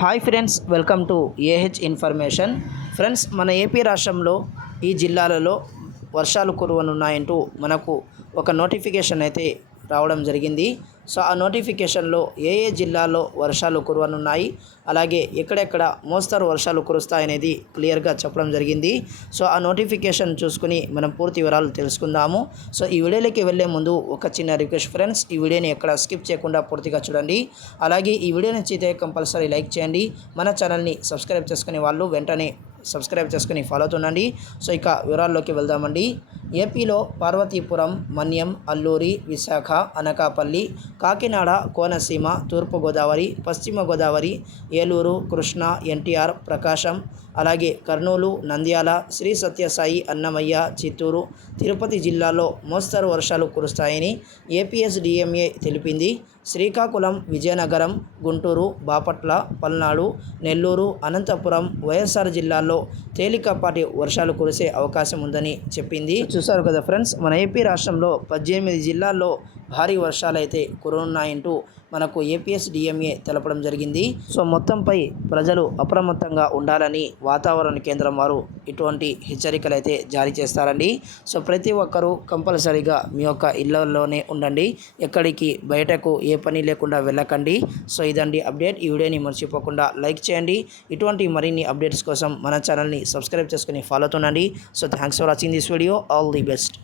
Hi friends welcome to A information. Friends మన AP రాష్ట్రంలో ఈ జిల్లాలలో వర్షాలు కురవనున్నాయంటూ మనకు ఒక నోటిఫికేషన్ అయితే రావడం జరిగింది. సో ఆ నోటిఫికేషన్లో ఏ ఏ జిల్లాల్లో వర్షాలు కురవనున్నాయి అలాగే ఎక్కడెక్కడ మోస్తరు వర్షాలు కురుస్తాయనేది క్లియర్గా చెప్పడం జరిగింది. సో ఆ నోటిఫికేషన్ చూసుకుని మనం పూర్తి వివరాలు తెలుసుకుందాము. సో ఈ వీడియోలోకి వెళ్ళే ముందు ఒక చిన్న రిక్వెస్ట్ ఫ్రెండ్స్ ఈ వీడియోని ఎక్కడ స్కిప్ చేయకుండా పూర్తిగా చూడండి. అలాగే ఈ వీడియో నచ్చితే కంపల్సరీ లైక్ చేయండి. మన ఛానల్ని సబ్స్క్రైబ్ చేసుకునే వాళ్ళు వెంటనే సబ్స్క్రైబ్ చేసుకుని ఫాలో అవుతుండండి. సో ఇక వివరాల్లోకి వెళ్దామండి. ఏపీలో పార్వతీపురం మన్యం అల్లూరి విశాఖ అనకాపల్లి కాకినాడ కోనసీమ తూర్పుగోదావరి పశ్చిమ గోదావరి ఏలూరు కృష్ణా ఎన్టీఆర్ ప్రకాశం అలాగే కర్నూలు నంద్యాల శ్రీ సత్యసాయి అన్నమయ్య చిత్తూరు తిరుపతి జిల్లాలో మోస్తరు వర్షాలు కురుస్తాయని ఏపీఎస్డిఎంఏ తెలిపింది. శ్రీకాకుళం విజయనగరం గుంటూరు బాపట్ల పల్నాడు నెల్లూరు అనంతపురం వైఎస్ఆర్ జిల్లాల్లో తేలికపాటి వర్షాలు కురిసే అవకాశం ఉందని చెప్పింది. చూసారు కదా ఫ్రెండ్స్ మన ఏపీ రాష్ట్రంలో పద్దెనిమిది జిల్లాల్లో భారీ వర్షాలు అయితే కురనున్నాయంటూ మనకు ఏపీఎస్డిఎంఏ తెలపడం జరిగింది. సో మొత్తంపై ప్రజలు అప్రమత్తంగా ఉండాలని వాతావరణ కేంద్రం వారు ఇటువంటి హెచ్చరికలు అయితే జారీ చేస్తారండి. సో ప్రతి ఒక్కరూ కంపల్సరీగా మీ యొక్క ఇళ్ళలోనే ఉండండి. ఎక్కడికి బయటకు ఏ పని లేకుండా వెళ్ళకండి. సో ఇదండి అప్డేట్. ఈ వీడియోని మర్చిపోకుండా లైక్ చేయండి. ఇటువంటి మరిన్ని అప్డేట్స్ కోసం మన ఛానల్ని సబ్స్క్రైబ్ చేసుకుని follow అవుతుండండి. So thanks for watching this video. All the best.